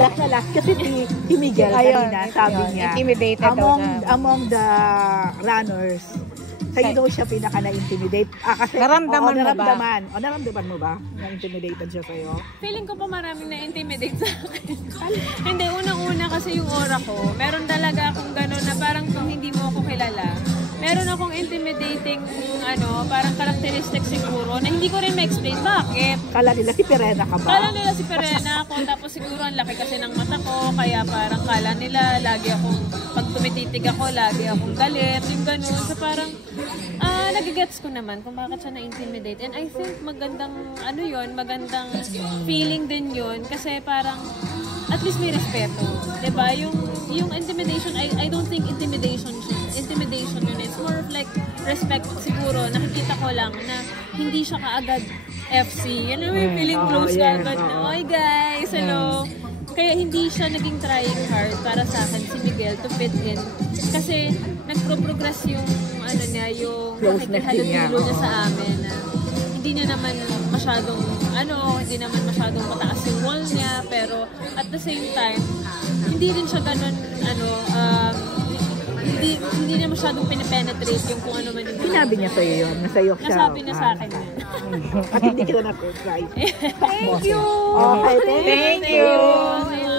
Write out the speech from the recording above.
Last kasi si Miguel kanina sabi niya, intimidated among the runners, sa'yo daw siya pinaka na-intimidate. Kasi, naramdaman mo ba? Na-intimidated siya sa'yo? Feeling ko pa maraming na-intimidate sa akin. Hindi, unang-una kasi yung aura ko. Meron talaga akong gano'n na parang kung hindi mo ako kilala. Meron akong intimidating, parang characteristic siguro na hindi ko rin ma-explain bakit. Kala nila si Perena ka ba? Kala nila si Perena ako, tapos siguro ang laki kasi ng mata ko, kaya parang kala nila lagi akong, pag tumititig ako, lagi akong galit, yung gano'n. So parang, nagigets ko naman kung bakit siya na-intimidate. And I think magandang, magandang feeling din yun, kasi parang, at least may respeto. Diba? Yung intimidation, I don't think intimidation yun. It's more of like respect siguro. Nakikita ko lang na hindi siya kaagad FC. Yan yung feeling close ka agad na, oy guys, hello. Kaya hindi siya naging trying hard para sa akin si Miguel to fit in. Kasi nagpro-progress yung yung halubilo niya sa amin. Hindi naman masyadong mataas yung wall niya, pero at the same time, hindi rin siya ganun, hindi niya masyadong pinipenetrate yung kung ano man yung sinabi niya sa'yo yun, nasa'yo siya. Nasabi niya sa akin yun. At hindi kita na-surprise. Thank you! Okay, Thank you!